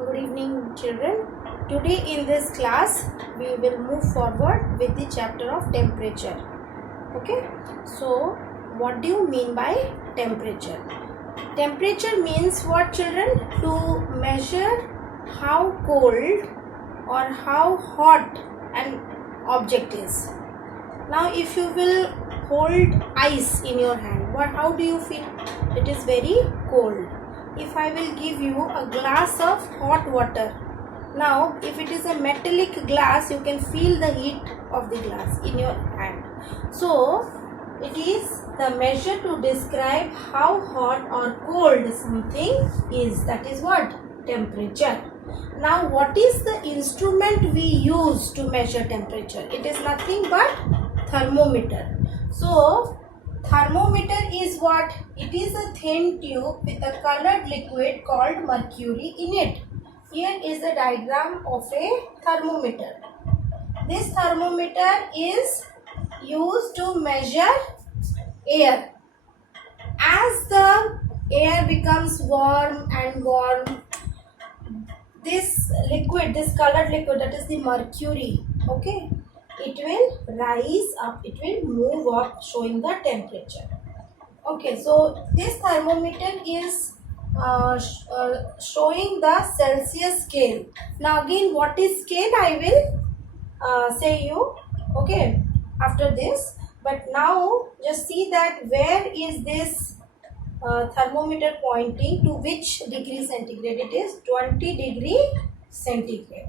Good evening, children. Today in this class we will move forward with the chapter of temperature. Okay, so what do you mean by temperature? Temperature means what, children? To measure how cold or how hot an object is. Now if you will hold ice in your hand, how do you feel? It is very cold. If I will give you a glass of hot water, now if it is a metallic glass, you can feel the heat of the glass in your hand. So it is the measure to describe how hot or cold something is. That is what? Temperature. Now what is the instrument we use to measure temperature? It is nothing but thermometer. So thermometer is what? It is a thin tube with a colored liquid called mercury in it. Here is the diagram of a thermometer. This thermometer is used to measure air. As the air becomes warm and warm, this liquid, this colored liquid, that is the mercury, okay, it will rise up, it will move up, showing the temperature. Okay, so this thermometer is showing the Celsius scale. Now again, what is scale I will say you, okay, after this. But now just see that where is this thermometer pointing, to which degree centigrade? It is 20 degree centigrade.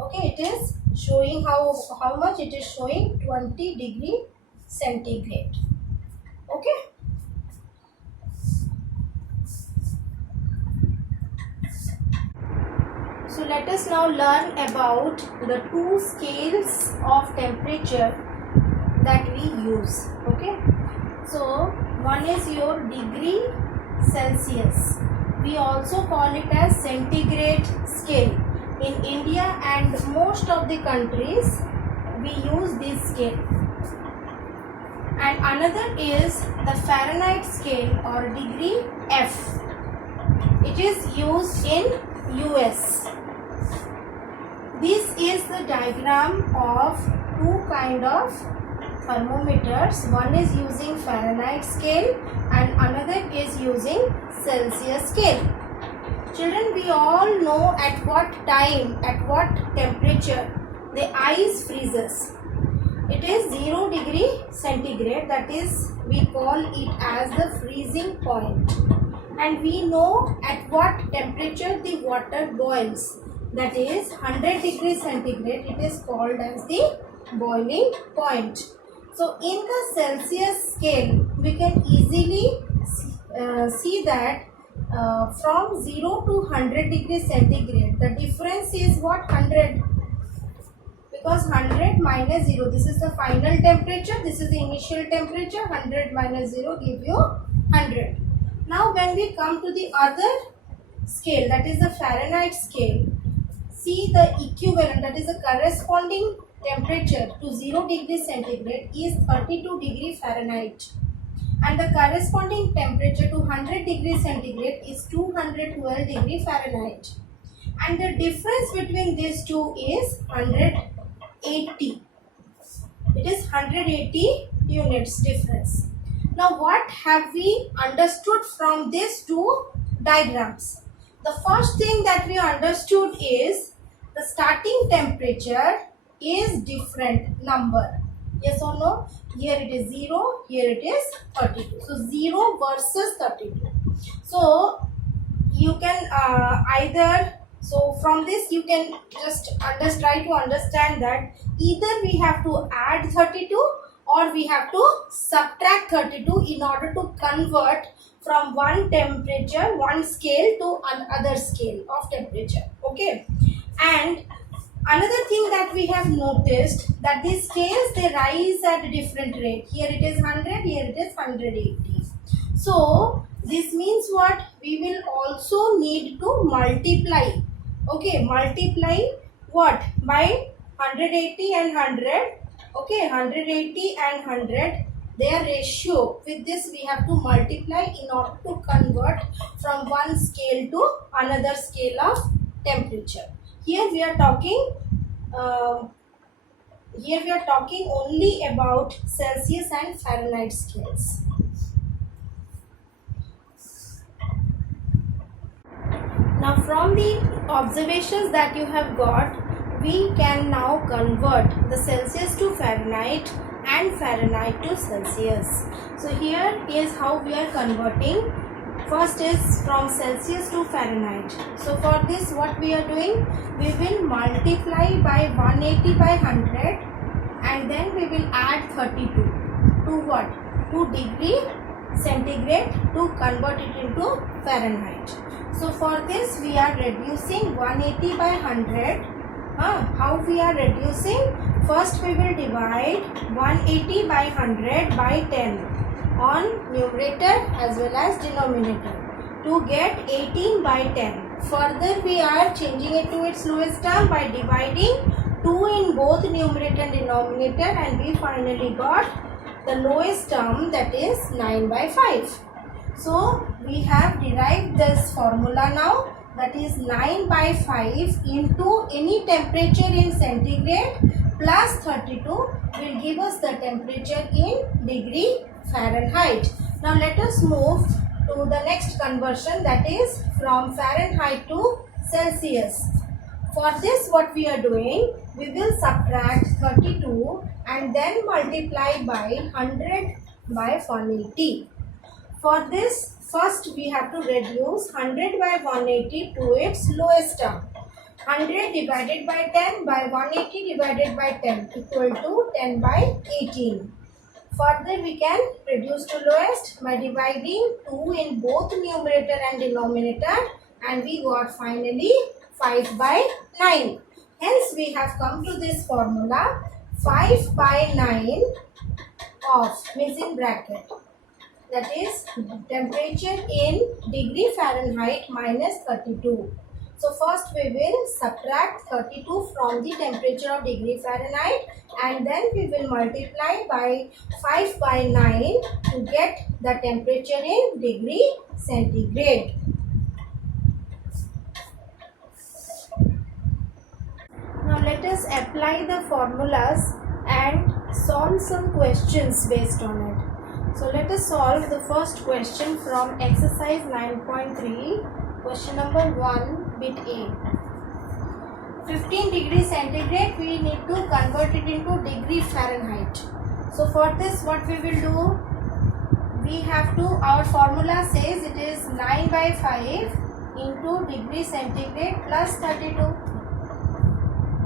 Okay, it is showing how much it is showing, 20 degree centigrade. Okay. So let us now learn about the two scales of temperature that we use. Okay. So one is your degree Celsius. We also call it as centigrade scale. In India and most of the countries, we use this scale. And another is the Fahrenheit scale or degree F. It is used in US. This is the diagram of two kind of thermometers. One is using Fahrenheit scale and another is using Celsius scale. Children, we all know at what time, at what temperature the ice freezes. It is 0 degree centigrade, that is we call it as the freezing point. And we know at what temperature the water boils, that is 100 degree centigrade, it is called as the boiling point. So in the Celsius scale, we can easily see that from 0 to 100 degree centigrade, the difference is what? 100. Because 100 minus 0, this is the final temperature, this is the initial temperature, 100 minus 0 give you 100. Now when we come to the other scale, that is the Fahrenheit scale, see the equivalent, that is the corresponding temperature to 0 degree centigrade is 32 degree Fahrenheit. And the corresponding temperature to 100 degree centigrade is 212 degree Fahrenheit. And the difference between these two is 180. It is 180 units difference. Now what have we understood from these two diagrams? The first thing that we understood is the starting temperature is different number. Yes or no? Here it is 0, here it is 32. So 0 versus 32. So you can so from this you can just try to understand that either we have to add 32 or we have to subtract 32 in order to convert from one temperature, one scale to another scale of temperature. Okay. And another thing that we have noticed, that these scales, they rise at a different rate. Here it is 100, here it is 180. So this means what? We will also need to multiply. Okay, multiply what? By 180 and 100. Okay, 180 and 100, their ratio. With this we have to multiply in order to convert from one scale to another scale of temperature. Here we are talking only about Celsius and Fahrenheit scales. Now from the observations that you have got, we can now convert the Celsius to Fahrenheit and Fahrenheit to Celsius. So here is how we are converting. First is from Celsius to Fahrenheit. So for this what we are doing, we will multiply by 180 by 100 and then we will add 32 to what? To degree centigrade to convert it into Fahrenheit. So for this we are reducing 180 by 100. How we are reducing? First we will divide 180 by 100 by 10 on numerator as well as denominator to get 18 by 10. Further we are changing it to its lowest term by dividing 2 in both numerator and denominator, and we finally got the lowest term, that is 9 by 5. So we have derived this formula now, that is 9 by 5 into any temperature in centigrade plus 32 will give us the temperature in degree Fahrenheit. Now let us move to the next conversion, that is from Fahrenheit to Celsius. For this what we are doing, we will subtract 32 and then multiply by 100 by 180. For this, first we have to reduce 100 by 180 to its lowest term. 100 divided by 10 by 180 divided by 10 equal to 10 by 18. Further we can reduce to lowest by dividing 2 in both numerator and denominator, and we got finally 5 by 9. Hence we have come to this formula 5 by 9 of, means in bracket, that is temperature in degree Fahrenheit minus 32. So first we will subtract 32 from the temperature of degree Fahrenheit and then we will multiply by 5 by 9 to get the temperature in degree centigrade. Now let us apply the formulas and solve some questions based on it. So let us solve the first question from exercise 9.3, question number 1, bit A. 15 degrees centigrade, we need to convert it into degree Fahrenheit. So for this what we will do, we have to, our formula says it is 9 by 5 into degree centigrade plus 32.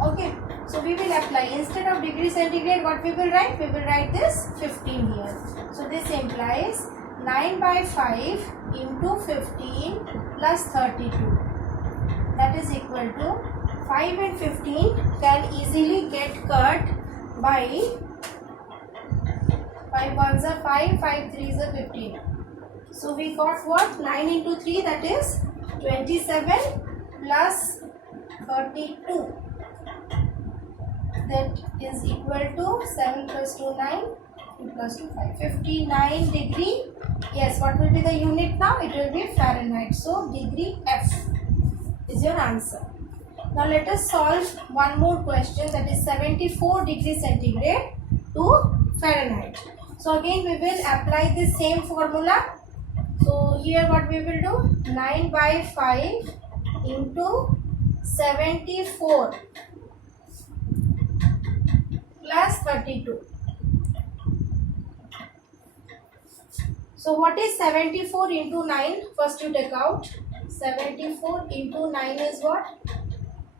Okay, so we will apply, instead of degree centigrade what we will write? We will write this 15 here. So this implies 9 by 5 into 15 plus 32. That is equal to 5 and 15 can easily get cut by 5 ones are 5, 5 threes are 15. So we got what? 9 into 3, that is 27 plus 32. That is equal to 7 plus 2, 9, 2 plus 2, 5. 59 degree. Yes, what will be the unit now? It will be Fahrenheit. So degree F is your answer. Now let us solve one more question, that is 74 degrees centigrade to Fahrenheit. So again we will apply the same formula. So here what we will do? 9 by 5 into 74 plus 32. So what is 74 into 9? First you take out. 74 into 9 is what?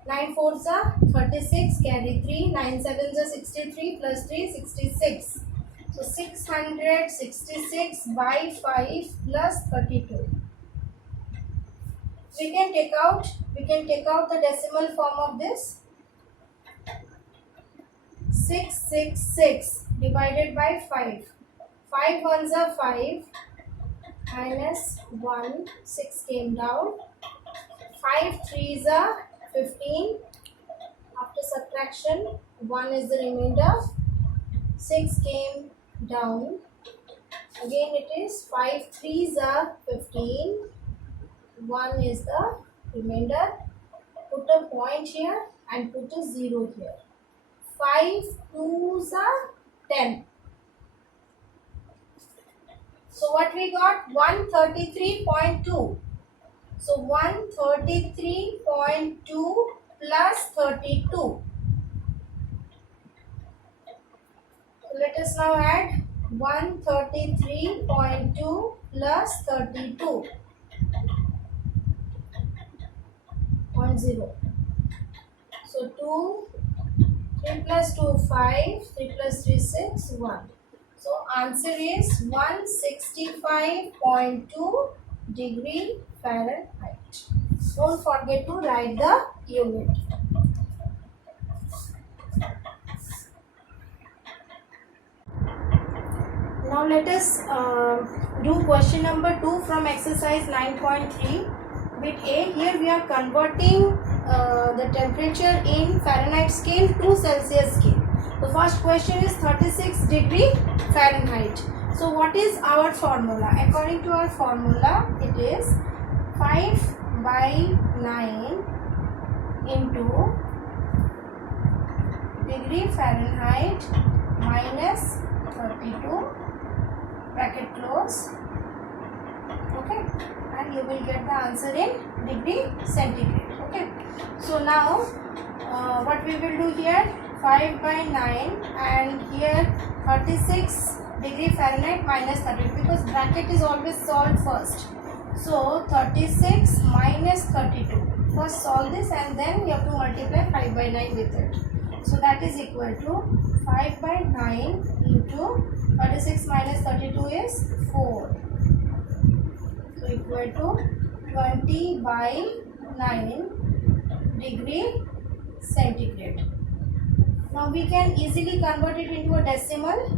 9 fours are 36, carry 3, 9 sevens are 63, plus 3, 66. So 666 by 5 plus 32. We can take out the decimal form of this. 666 divided by 5. 5 ones are 5 minus 1, 6 came down. 5 threes are 15. After subtraction, 1 is the remainder. 6 came down. Again it is 5 threes are 15. 1 is the remainder. put a point here and put a 0 here. 5 2s are 10. So what we got? 133.2. So 133.2 plus 32. So let us now add 133.2 plus 32.0. So 2, 3 plus 2, 5, 3 plus 3, 6, 1. So answer is 165.2 degree Fahrenheit. Don't forget to write the unit. Now let us do question number 2 from exercise 9.3. Bit A. Here we are converting the temperature in Fahrenheit scale to Celsius scale. The first question is 36 degree Fahrenheit. So what is our formula? According to our formula, it is 5 by 9 into degree Fahrenheit minus 32 bracket close. Okay, and you will get the answer in degree centigrade. Okay, so now what we will do here, 5 by 9 and here 36 degree Fahrenheit minus 32, because bracket is always solved first. So 36 minus 32. First solve this and then you have to multiply 5 by 9 with it. So that is equal to 5 by 9 into 36 minus 32 is 4. So equal to 20 by 9 degree centigrade. Now we can easily convert it into a decimal.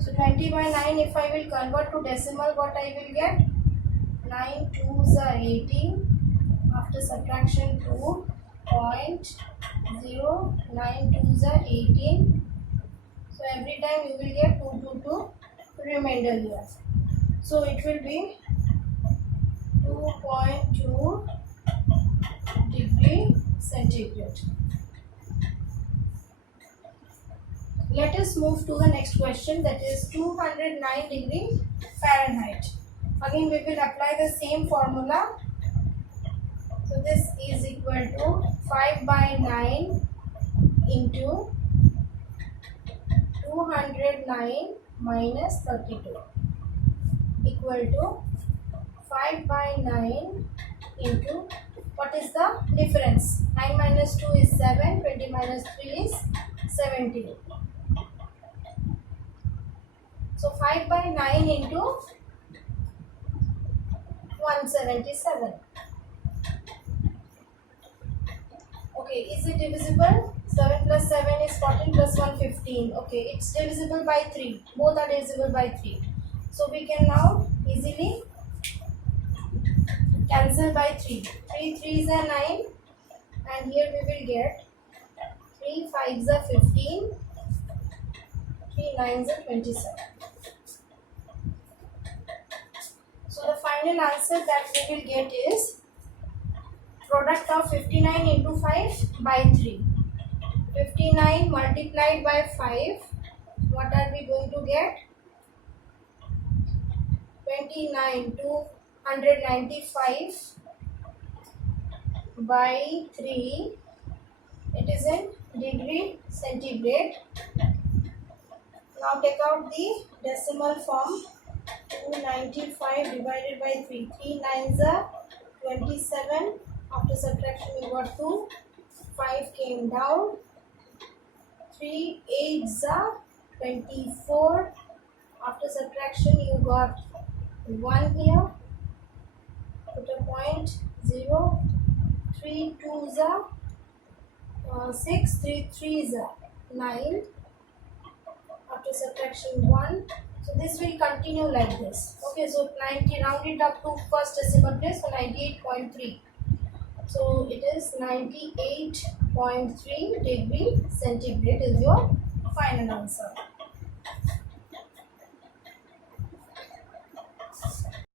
So 20 by 9, if I will convert to decimal, what I will get? 9 2s are 18. After subtraction 2, 0.0, 9 2s are 18. So every time you will get 2 2 2 remainder here. So it will be 2.2 degree centigrade. Let us move to the next question, that is 209 degree Fahrenheit. Again we will apply the same formula. So this is equal to 5 by 9 into 209 minus 32 equal to 5 by 9 into, what is the difference? 9 minus 2 is 7, 20 minus 3 is 17. So 5 by 9 into 177. Okay, is it divisible? 7 plus 7 is 14 plus 1 15. Okay, it's divisible by 3. Both are divisible by 3. So we can now easily cancel by 3. 3 3s are 9 and here we will get 3 5s are 15. 3 9s are 27. So the final answer that we will get is product of 59 into 5 by 3. 59 multiplied by 5, what are we going to get? 29 295 by 3. It is in degree centigrade. Now take out the decimal form. 295 divided by 3. 3 9s are 27. After subtraction you got 2. 5 came down. 3 8s are 24. After subtraction you got 1 here. Put a point 0. 3 2s are 6. 3 3s are 9. After subtraction 1. So this will continue like this. Okay, so 90 rounded up to first decimal place, so 98.3. So it is 98.3 degree centigrade is your final answer.